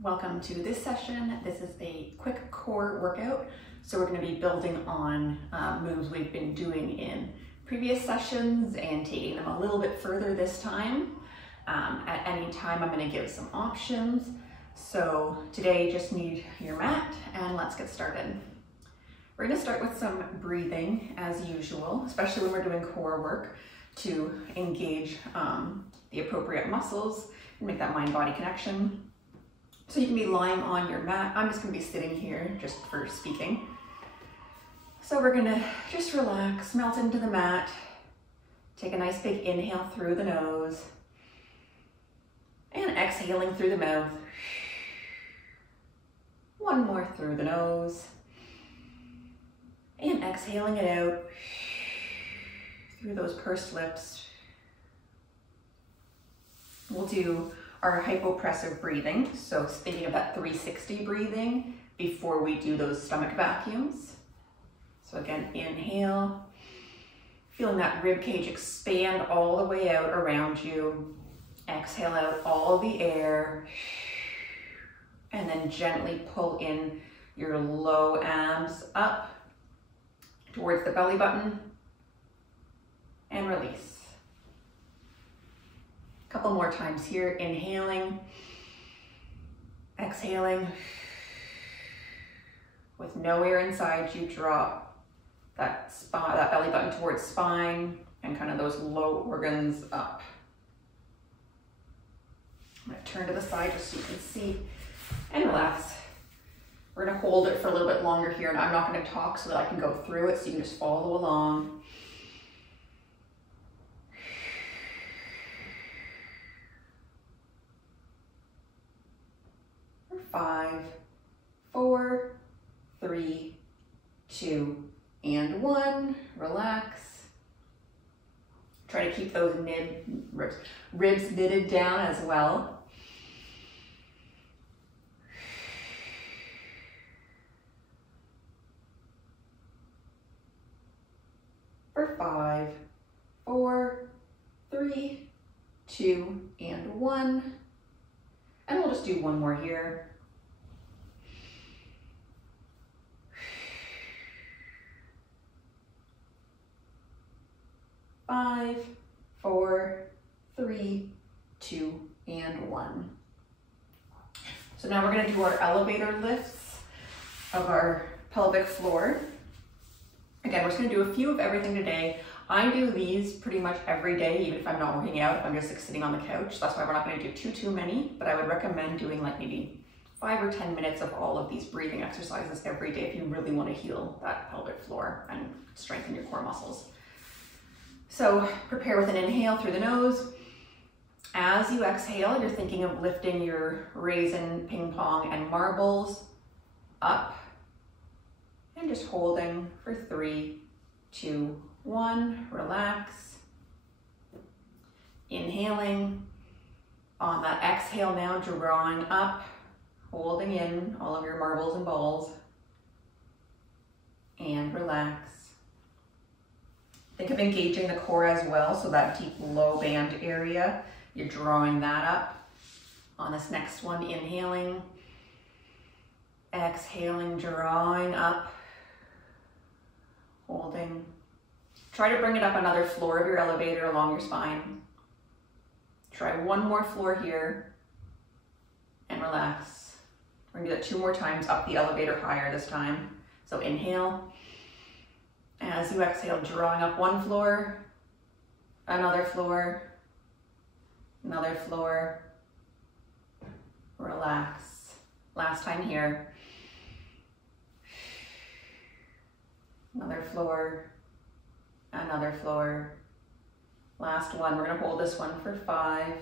Welcome to this session. This is a quick core workout. So we're going to be building on moves we've been doing in previous sessions and taking them a little bit further this time. At any time, I'm going to give some options. So today, you just need your mat and let's get started. We're going to start with some breathing as usual, especially when we're doing core work to engage the appropriate muscles and make that mind-body connection. So you can be lying on your mat. I'm just gonna be sitting here just for speaking. So we're gonna just relax, melt into the mat. Take a nice big inhale through the nose and exhaling through the mouth. One more through the nose and exhaling it out through those pursed lips. We'll do our hypopressive breathing, so thinking of that 360 breathing before we do those stomach vacuums. So again, inhale, feeling that rib cage expand all the way out around you. Exhale out all the air, and then gently pull in your low abs up towards the belly button and release. Couple more times here, inhaling, exhaling. With no air inside, you drop that belly button towards spine and kind of those low organs up. I'm gonna turn to the side just so you can see and relax. We're gonna hold it for a little bit longer here, and I'm not gonna talk so that I can go through it so you can just follow along. Five, four, three, two, and one. Relax. Try to keep those ribs knitted down as well. For five, four, three, two, and one. And we'll just do one more here. 5, 4, 3, 2, and 1. So now we're going to do our elevator lifts of our pelvic floor. Again, we're just going to do a few of everything today. I do these pretty much every day, even if I'm not working out, if I'm just like sitting on the couch. That's why we're not going to do too many, but I would recommend doing like maybe 5 or 10 minutes of all of these breathing exercises every day if you really want to heal that pelvic floor and strengthen your core muscles. So prepare with an inhale through the nose. As you exhale, you're thinking of lifting your raisin, ping pong, and marbles up and just holding for 3, 2, 1. Relax. Inhaling. On that exhale now, drawing up, holding in all of your marbles and balls, and relax. Think of engaging the core as well, so that deep low band area, you're drawing that up. On this next one, inhaling, exhaling, drawing up, holding. Try to bring it up another floor of your elevator along your spine. Try one more floor here and relax. We're gonna do that 2 more times up the elevator higher this time. So inhale. As you exhale, drawing up 1 floor, another floor, another floor. Relax. Last time here. Another floor, another floor. Last one. We're going to hold this one for 5,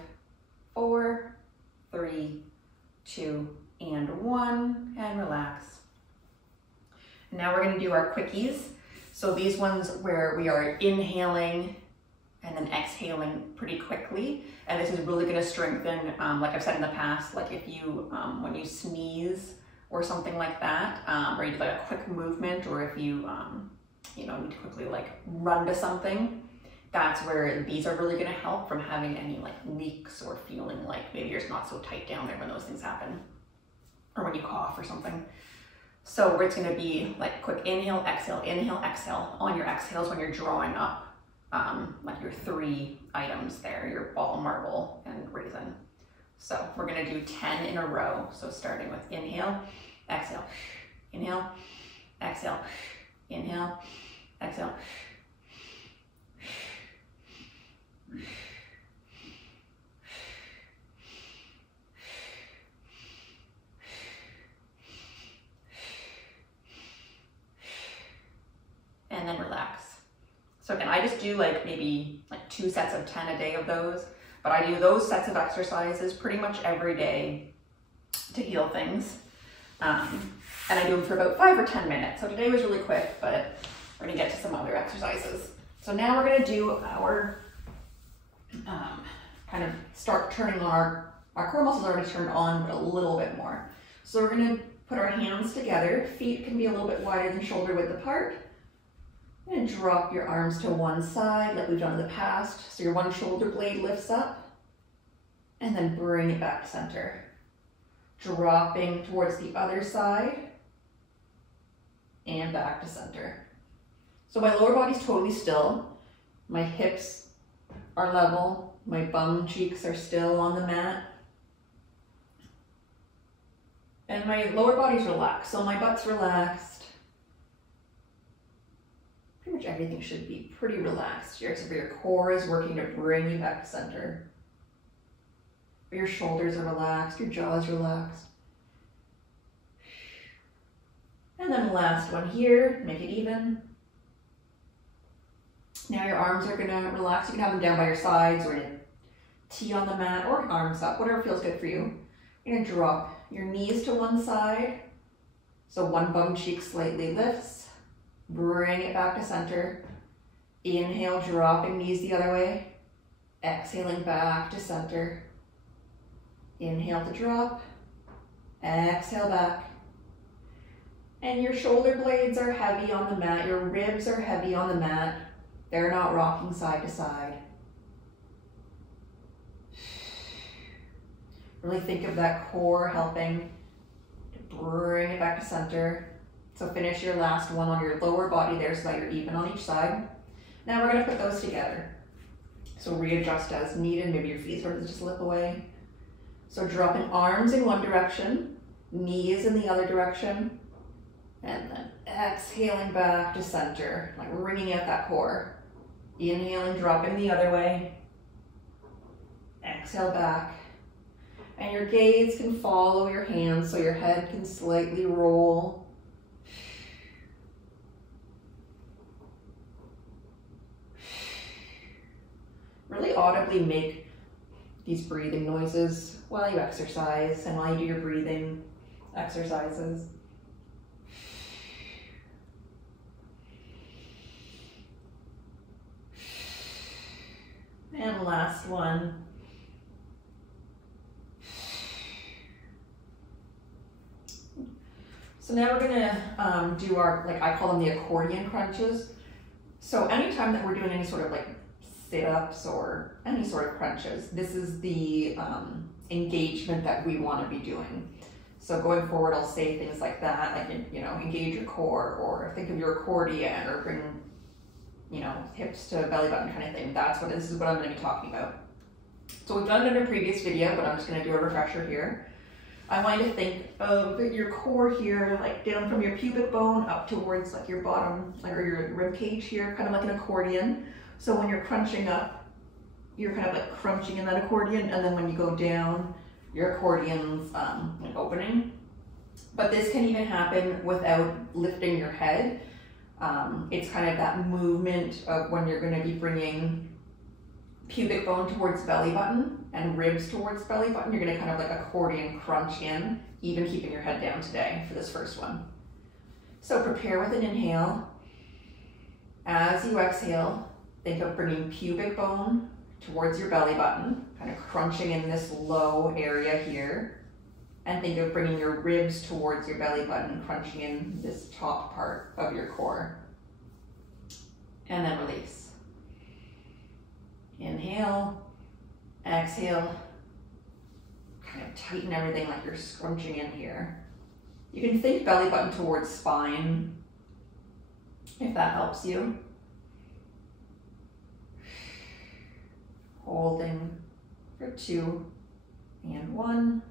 4, 3, 2, and 1, and relax. Now we're going to do our quickies. So these ones where we are inhaling and then exhaling pretty quickly. And this is really gonna strengthen, like I've said in the past, like if you, when you sneeze or something like that, or you do like a quick movement, or if you, need to quickly like run to something, that's where these are really gonna help from having any like leaks or feeling like maybe you're just not so tight down there when those things happen. or when you cough or something. So it's gonna be like quick inhale, exhale on your exhales when you're drawing up like your 3 items there, your ball, marble, and raisin. So we're gonna do 10 in a row. So starting with inhale, exhale, inhale, exhale, inhale, exhale. And then relax. So again, I just do like maybe like 2 sets of 10 a day of those, but I do those sets of exercises pretty much every day to heal things. And I do them for about 5 or 10 minutes. So today was really quick, but we're gonna get to some other exercises. So now we're gonna do our, kind of start turning on our core muscles are already turned on, but a little bit more. So we're gonna put our hands together. Feet can be a little bit wider than shoulder width apart. And drop your arms to one side like we've done in the past. So your one shoulder blade lifts up and then bring it back to center. Dropping towards the other side and back to center. So my lower body's totally still. My hips are level. My bum cheeks are still on the mat. And my lower body's relaxed. So my butt's relaxed. Pretty much everything should be pretty relaxed here. So your core is working to bring you back to center. Your shoulders are relaxed, your jaw is relaxed. And then the last one here, make it even. Now your arms are gonna relax. You can have them down by your sides or in a T on the mat or arms up, whatever feels good for you. You're gonna drop your knees to one side. So one bum cheek slightly lifts. Bring it back to center. Inhale, dropping knees the other way. Exhaling back to center. Inhale to drop. Exhale back. And your shoulder blades are heavy on the mat. Your ribs are heavy on the mat. They're not rocking side to side. Really think of that core helping to bring it back to center. So finish your last one on your lower body there so that you're even on each side. Now we're gonna put those together. So readjust as needed. Maybe your feet sort of just slip away. So dropping arms in one direction, knees in the other direction, and then exhaling back to center, like wringing out that core. Inhaling, dropping the other way. Exhale back. And your gaze can follow your hands so your head can slightly roll. Really audibly make these breathing noises while you exercise and while you do your breathing exercises. And last one. So now we're gonna do our, like I call them the accordion crunches. So anytime that we're doing any sort of like sit-ups or any sort of crunches, this is the engagement that we want to be doing. So going forward, I'll say things like that, like, you know, engage your core, or think of your accordion, or bring, you know, hips to belly button kind of thing. This is what I'm going to be talking about. So we've done it in a previous video, but I'm just going to do a refresher here. I want you to think of your core here, like down from your pubic bone up towards like your bottom, or your rib cage here, kind of like an accordion. So when you're crunching up, you're kind of like crunching in that accordion, and then when you go down, your accordion's like opening. But this can even happen without lifting your head. It's kind of that movement of when you're going to be bringing pubic bone towards belly button and ribs towards belly button. You're going to kind of like accordion crunch in, even keeping your head down today for this first one. So prepare with an inhale. As you exhale, think of bringing pubic bone towards your belly button, kind of crunching in this low area here. And think of bringing your ribs towards your belly button, crunching in this top part of your core. And then release. Inhale, exhale, kind of tighten everything like you're scrunching in here. You can think belly button towards spine, if that helps you. Holding for 2 and 1.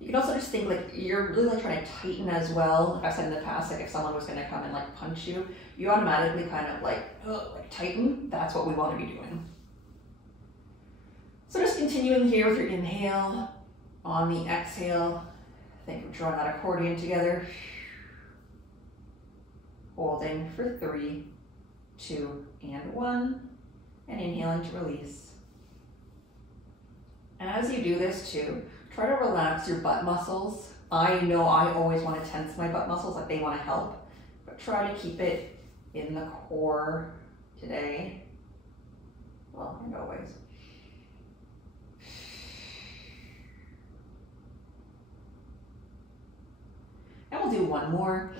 You can also just think like you're really like trying to tighten as well. Like I've said in the past, like if someone was gonna come and like punch you, you automatically kind of like tighten. That's what we want to be doing. So just continuing here with your inhale. On the exhale, think of drawing that accordion together. Holding for 3, 2, and 1. And inhaling to release. As you do this too, try to relax your butt muscles. I know I always want to tense my butt muscles, like they want to help, but try to keep it in the core today. Well, and always. And we'll do one more.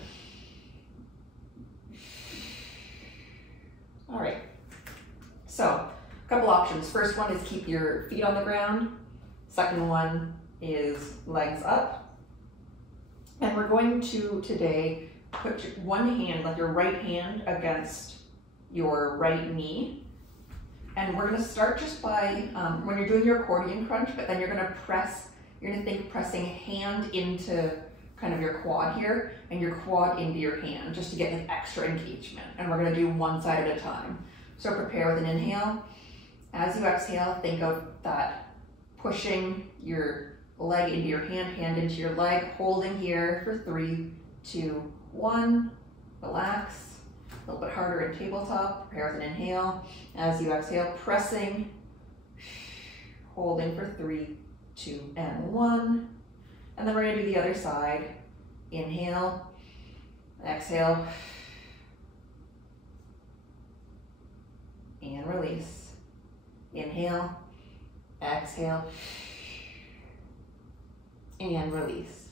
All right. So, a couple options. First one is keep your feet on the ground. Second one is legs up. And we're going to today put one hand, like your right hand, against your right knee. And we're gonna start just by, when you're doing your accordion crunch, but then you're gonna think pressing hand into kind of your quad here, and your quad into your hand, just to get an extra engagement. And we're gonna do one side at a time. So prepare with an inhale. As you exhale, think of that pushing your leg into your hand, hand into your leg, holding here for 3, 2, 1. Relax. A little bit harder in tabletop. Prepare with an inhale. As you exhale, pressing, holding for 3, 2, and 1. And then we're gonna do the other side. Inhale, exhale, and release. Inhale, exhale, and release.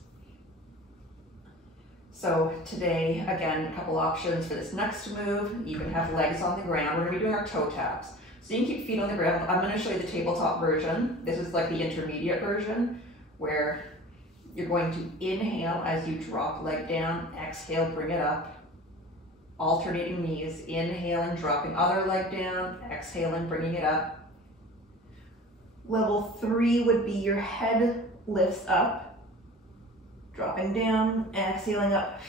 So today, again, a couple options for this next move. You can have legs on the ground. We're gonna be doing our toe taps. So you can keep feet on the ground. I'm gonna show you the tabletop version. This is like the intermediate version, where you're going to inhale as you drop leg down, exhale, bring it up. Alternating knees, inhaling, dropping other leg down, exhaling, bringing it up. Level 3 would be your head lifts up, dropping down, exhaling up,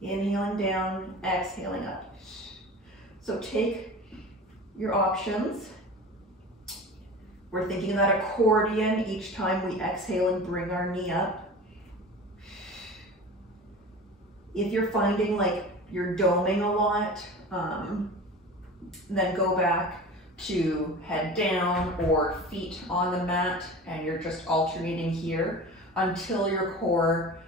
inhaling down, exhaling up. So take your options. We're thinking of that accordion each time we exhale and bring our knee up. If you're finding like you're doming a lot, then go back to head down or feet on the mat, and you're just alternating here until your core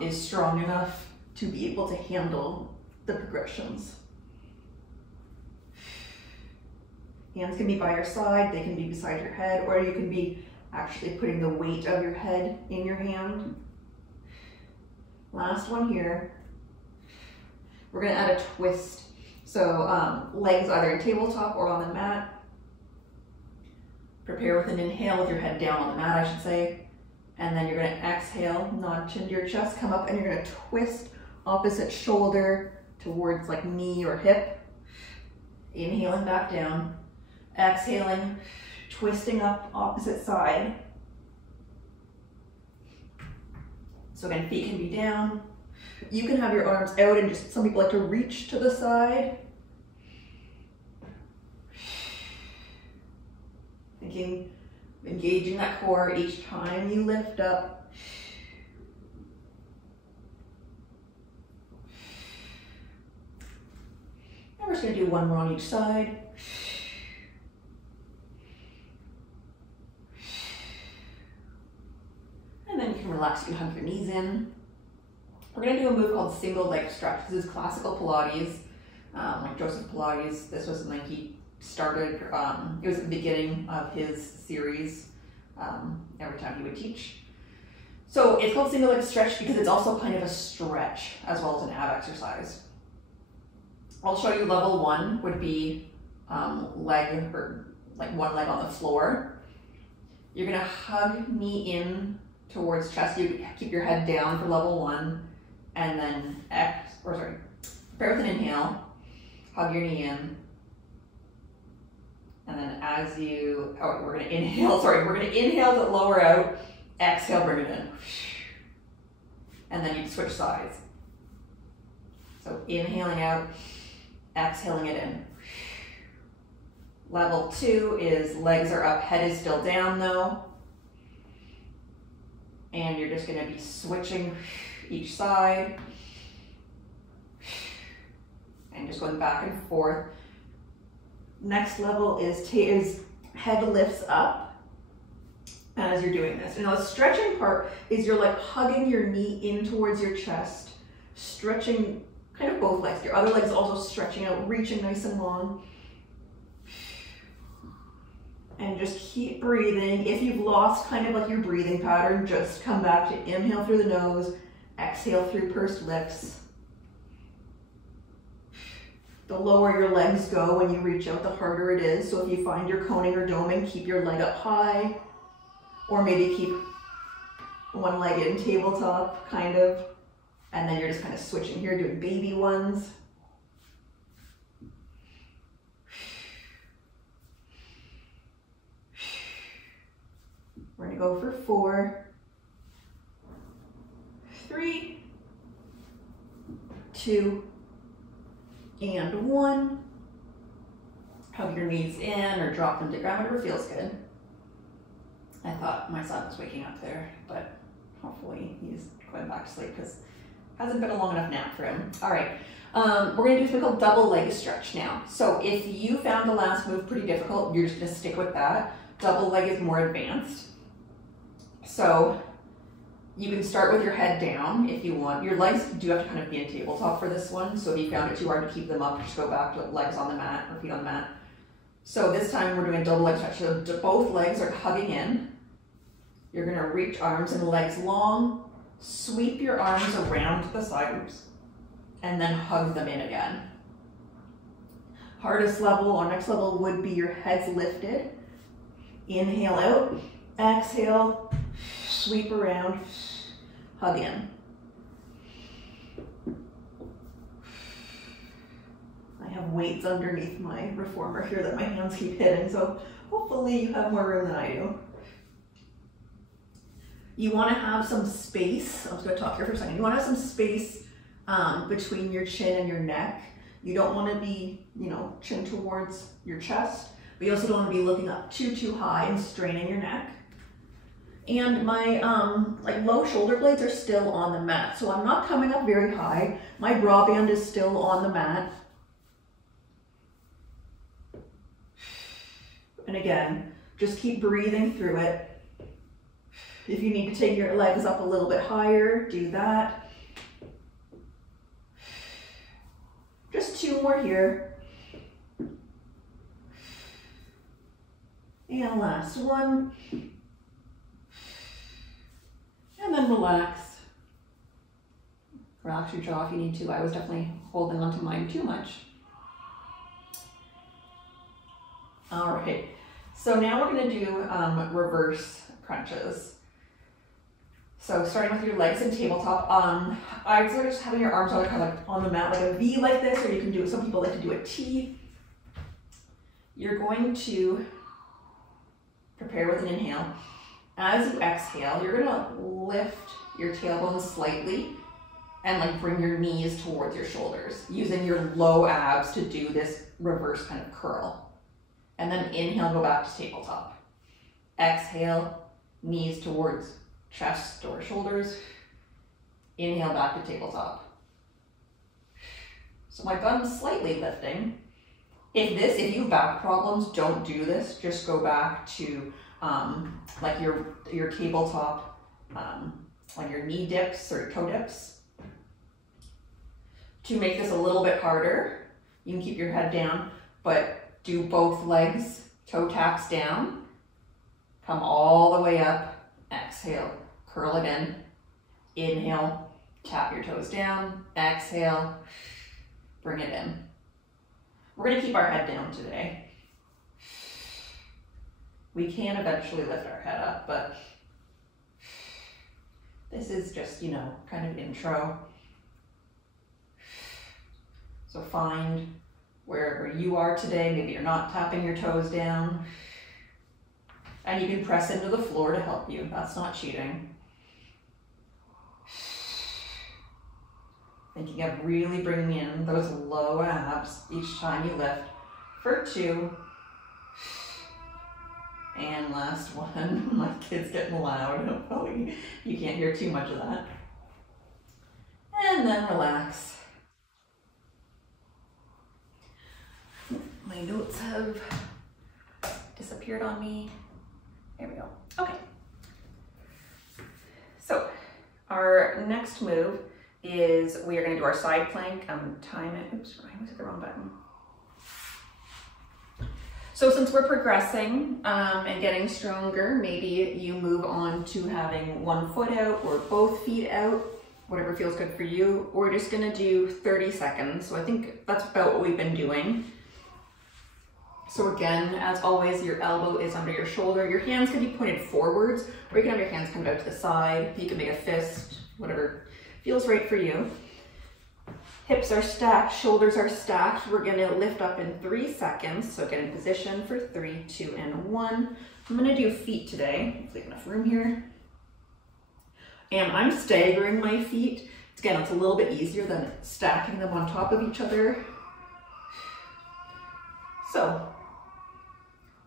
is strong enough to be able to handle the progressions. Hands can be by your side, they can be beside your head, or you can be actually putting the weight of your head in your hand. Last one here. We're gonna add a twist. So legs either in tabletop or on the mat. Prepare with an inhale with your head down on the mat, I should say. And then you're gonna exhale, nod chin to your chest, come up, and you're gonna twist opposite shoulder towards like knee or hip. Inhaling back down. Exhaling, twisting up opposite side. So again, feet can be down. You can have your arms out, and just some people like to reach to the side. Thinking, engaging that core each time you lift up. And we're just gonna do one more on each side. And then you can relax, you can hug your knees in. We're gonna do a move called single leg stretch. This is classical Pilates, like Joseph Pilates. This was something he started, it was at the beginning of his series, every time he would teach. So it's called single leg stretch because it's also kind of a stretch as well as an ab exercise. I'll show you level 1 would be leg, or like one leg on the floor. You're gonna hug knee in towards chest. You keep your head down for level 1, and then prepare with an inhale, hug your knee in, and then as you, we're gonna inhale to lower out, exhale, bring it in. And then you switch sides. So inhaling out, exhaling it in. Level 2 is legs are up, head is still down though. And you're just gonna be switching each side. And just going back and forth. Next level is head lifts up as you're doing this. And the stretching part is you're like hugging your knee in towards your chest, stretching kind of both legs. Your other leg's also stretching out, reaching nice and long. And just keep breathing. If you've lost kind of like your breathing pattern, just come back to inhale through the nose, exhale through pursed lips. The lower your legs go when you reach out, the harder it is. So if you find you're coning or doming, keep your leg up high, or maybe keep one leg in tabletop, kind of. And then you're just kind of switching here, doing baby ones. We're gonna go for 4, 3, 2, and 1. Hug your knees in or drop them to ground, whatever feels good. I thought my son was waking up there, but hopefully he's going back to sleep because it hasn't been a long enough nap for him. All right, we're gonna do something called double leg stretch now. So if you found the last move pretty difficult, you're just gonna stick with that. Double leg is more advanced. So you can start with your head down if you want. Your legs do have to kind of be in tabletop for this one. So if you found it too hard to keep them up, just go back to legs on the mat or feet on the mat. So this time we're doing a double leg stretch. So both legs are hugging in. You're gonna reach arms and legs long, sweep your arms around the sides, and then hug them in again. Hardest level or next level would be your heads lifted. Inhale out, exhale, sweep around, hug in. I have weights underneath my reformer here that my hands keep hitting, so hopefully you have more room than I do. You want to have some space. I'm just going to talk here for a second. You want to have some space between your chin and your neck. You don't want to be, chin towards your chest, but you also don't want to be looking up too high and straining your neck. And my low shoulder blades are still on the mat, so I'm not coming up very high. My bra band is still on the mat. And again, just keep breathing through it. If you need to take your legs up a little bit higher, do that. Just 2 more here. And last one. And then relax. Relax your jaw if you need to. I was definitely holding onto mine too much. All right, so now we're gonna do reverse crunches. So starting with your legs in tabletop, I'd sort of just having your arms on, kind of like on the mat, like a V like this, or you can do, some people like to do a T. You're going to prepare with an inhale. As you exhale, you're gonna lift your tailbone slightly and like bring your knees towards your shoulders, using your low abs to do this reverse kind of curl. And then inhale, go back to tabletop. Exhale, knees towards chest or shoulders. Inhale, back to tabletop. So my bum's slightly lifting. If you have back problems, don't do this. Just go back to like your tabletop, like your knee dips or toe dips. To make this a little bit harder, you can keep your head down, but do both legs, toe taps down, come all the way up, exhale, curl it in, inhale, tap your toes down, exhale, bring it in. We're gonna keep our head down today. We can eventually lift our head up, but this is just, you know, kind of intro. So find wherever you are today, maybe you're not tapping your toes down, and you can press into the floor to help you. That's not cheating. Thinking of really bringing in those low abs each time you lift. For 2. And last one. My kid's getting loud. Hopefully you can't hear too much of that. And then relax. My notes have disappeared on me. There we go. Okay. So our next move is we are going to do our side plank. Time it. Oops, I hit the wrong button. So since we're progressing and getting stronger, maybe you move on to having one foot out or both feet out, whatever feels good for you. We're just going to do 30 seconds. So I think that's about what we've been doing. So again, as always, your elbow is under your shoulder. Your hands can be pointed forwards, or you can have your hands come out to the side. You can make a fist, whatever feels right for you. Hips are stacked, shoulders are stacked. We're gonna lift up in 3 seconds. So get in position for 3, 2, and 1. I'm gonna do feet today. Hopefully enough room here. And I'm staggering my feet. Again, it's a little bit easier than stacking them on top of each other. So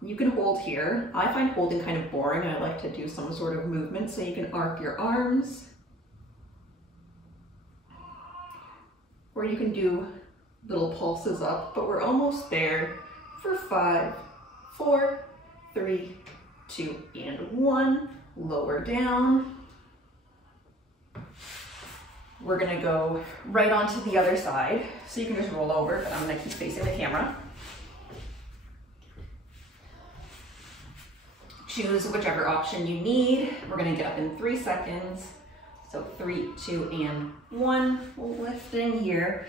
you can hold here. I find holding kind of boring. I like to do some sort of movement, so you can arc your arms. Or you can do little pulses up, but we're almost there for 5, 4, 3, 2, and 1. Lower down. We're gonna go right onto the other side. So you can just roll over, but I'm gonna keep facing the camera. Choose whichever option you need. We're gonna get up in 3 seconds. So 3, 2, and 1, lifting here.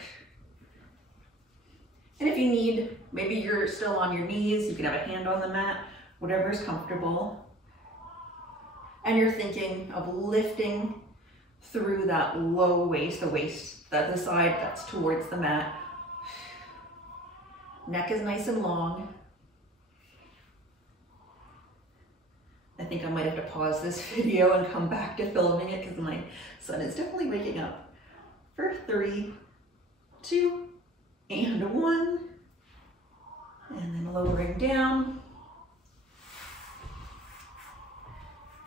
And if you need, maybe you're still on your knees, you can have a hand on the mat, whatever is comfortable. And you're thinking of lifting through that low waist, the side that's towards the mat. Neck is nice and long. I think I might have to pause this video and come back to filming it because my son is definitely waking up. For 3, 2, and 1. And then lowering down.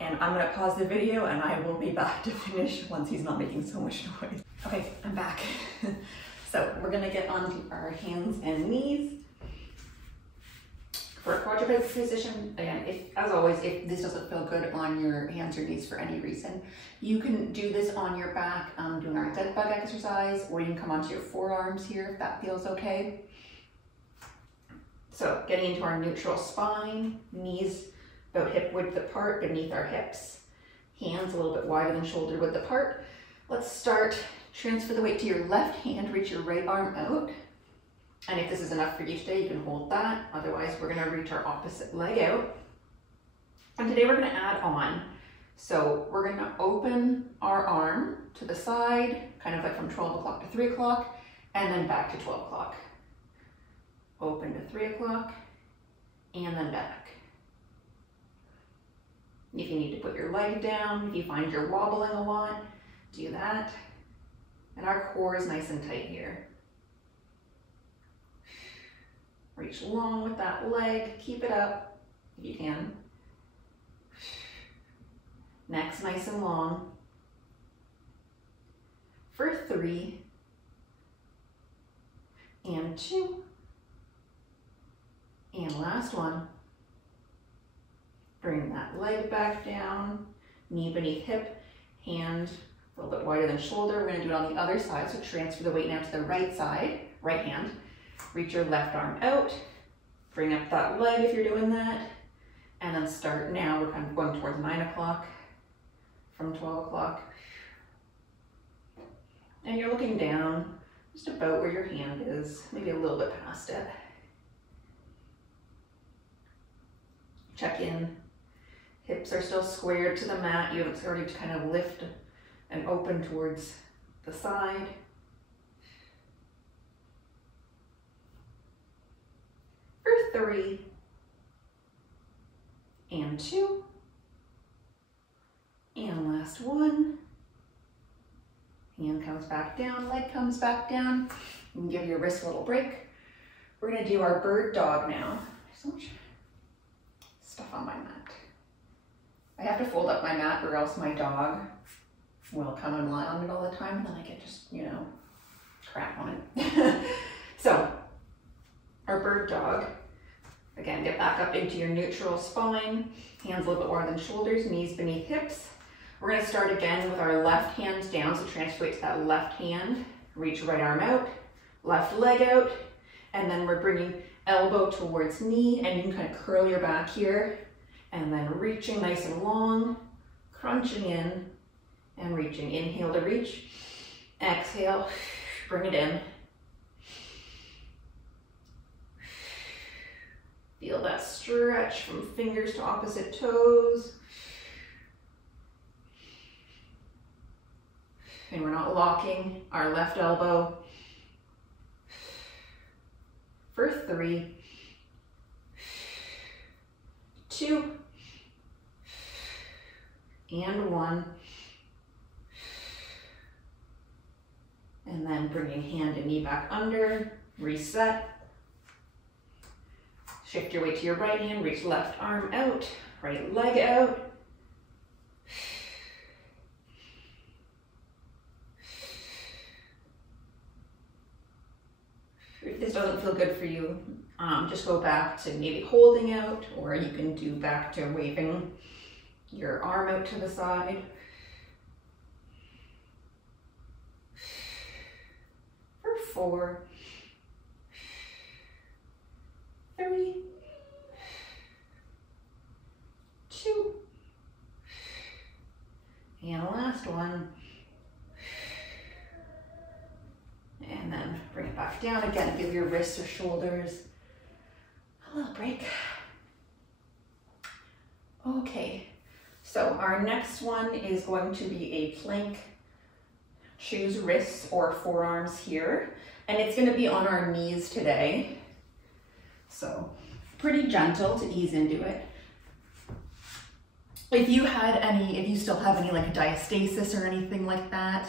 And I'm gonna pause the video and I will be back to finish once he's not making so much noise. Okay, I'm back. So we're gonna get onto our hands and knees. For a quadruped position, again, as always, if this doesn't feel good on your hands or knees for any reason, you can do this on your back, doing our dead bug exercise, or you can come onto your forearms here if that feels okay. So getting into our neutral spine, knees about hip width apart beneath our hips, hands a little bit wider than shoulder width apart. Let's start, transfer the weight to your left hand, reach your right arm out. And if this is enough for you today, you can hold that. Otherwise, we're gonna reach our opposite leg out. And today we're gonna add on. So we're gonna open our arm to the side, kind of like from 12 o'clock to 3 o'clock, and then back to 12 o'clock. Open to 3 o'clock, and then back. If you need to put your leg down, if you find you're wobbling a lot, do that. And our core is nice and tight here. Reach long with that leg, keep it up if you can. Neck's nice and long. For 3, and 2, and last one. Bring that leg back down, knee beneath hip, hand a little bit wider than shoulder. We're gonna do it on the other side, so transfer the weight now to the right side, right hand. Reach your left arm out, bring up that leg if you're doing that, and then start now. We're kind of going towards 9 o'clock from 12 o'clock. And you're looking down just about where your hand is, maybe a little bit past it. Check in. Hips are still squared to the mat. You haven't started to kind of lift and open towards the side. For 3 and 2. And last 1. Hand comes back down, leg comes back down. You can give your wrist a little break. We're gonna do our bird dog now. There's so much stuff on my mat. I have to fold up my mat or else my dog will come and lie on it all the time and then I can just, you know, crap on it. So, our bird dog. Again, get back up into your neutral spine. Hands a little bit more than shoulders, knees beneath hips. We're gonna start again with our left hand down, so transfer weight to that left hand. Reach right arm out, left leg out, and then we're bringing elbow towards knee, and you can kind of curl your back here, and then reaching nice and long, crunching in, and reaching. Inhale to reach, exhale, bring it in. Feel that stretch from fingers to opposite toes. And we're not locking our left elbow. For 3, 2, and 1. And then bringing hand and knee back under, reset. Shift your weight to your right hand, reach left arm out, right leg out. If this doesn't feel good for you, just go back to maybe holding out, or you can do back to waving your arm out to the side. For 4, 3, 2, and last one. And then bring it back down again. Give your wrists or shoulders a little break. Okay, so our next one is going to be a plank. Choose wrists or forearms here. And it's gonna be on our knees today. So pretty gentle to ease into it. If you still have any like diastasis or anything like that,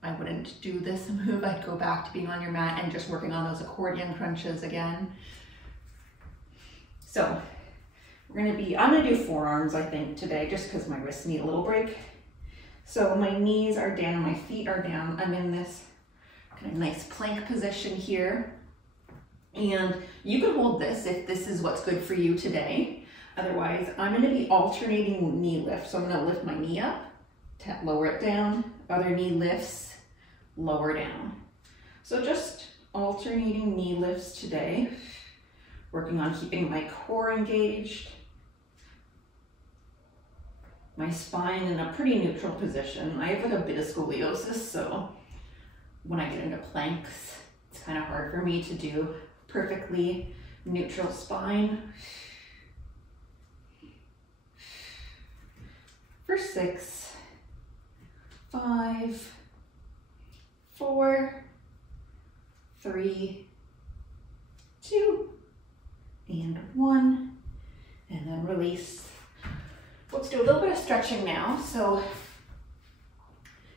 I wouldn't do this move. I'd go back to being on your mat and just working on those accordion crunches again. So I'm gonna do forearms, I think, today, just because my wrists need a little break. So my knees are down, my feet are down. I'm in this kind of nice plank position here. And you can hold this if this is what's good for you today. Otherwise, I'm gonna be alternating knee lifts. So I'm gonna lift my knee up, lower it down, other knee lifts, lower down. So just alternating knee lifts today, working on keeping my core engaged, my spine in a pretty neutral position. I have like a bit of scoliosis, so when I get into planks, it's kind of hard for me to do perfectly neutral spine. For 6, 5, 4, 3, 2, and 1, and then release. Let's do a little bit of stretching now. So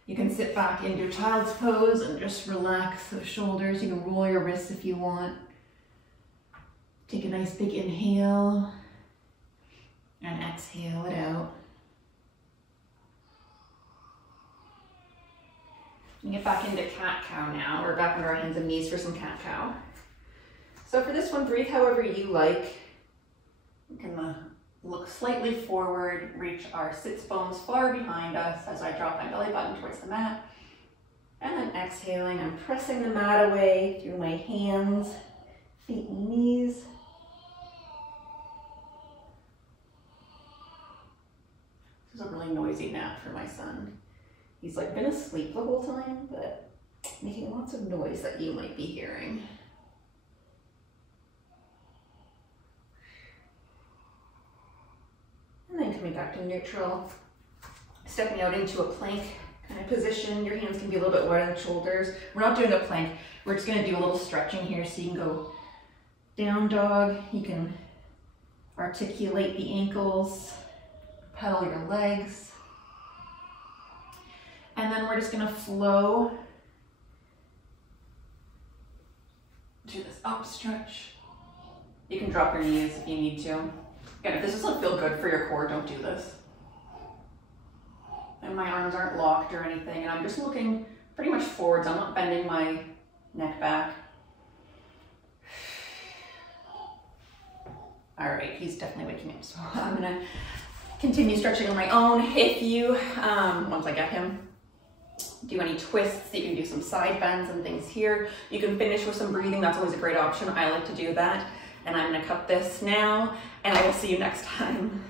you can sit back into child's pose and just relax the shoulders. You can roll your wrists if you want. Take a nice big inhale and exhale it out. And get back into cat-cow now. We're back on our hands and knees for some cat-cow. So for this one, breathe however you like. You can look slightly forward, reach our sits bones far behind us as I drop my belly button towards the mat. And then exhaling, I'm pressing the mat away through my hands, feet and knees. This is a really noisy nap for my son. He's like been asleep the whole time, but making lots of noise that you might be hearing. to neutral. Stepping out into a plank kind of position. Your hands can be a little bit wide on the shoulders. We're not doing a plank. We're just gonna do a little stretching here, so you can go down dog. You can articulate the ankles, pedal your legs. And then we're just gonna flow to this up stretch. You can drop your knees if you need to. Again, if this doesn't feel good for your core, don't do this. And my arms aren't locked or anything, and I'm just looking pretty much forwards. I'm not bending my neck back. All right, he's definitely waking up, so I'm gonna continue stretching on my own. If you, once I get him, do any twists, you can do some side bends and things here. You can finish with some breathing. That's always a great option. I like to do that. And I'm gonna cut this now, and I will see you next time.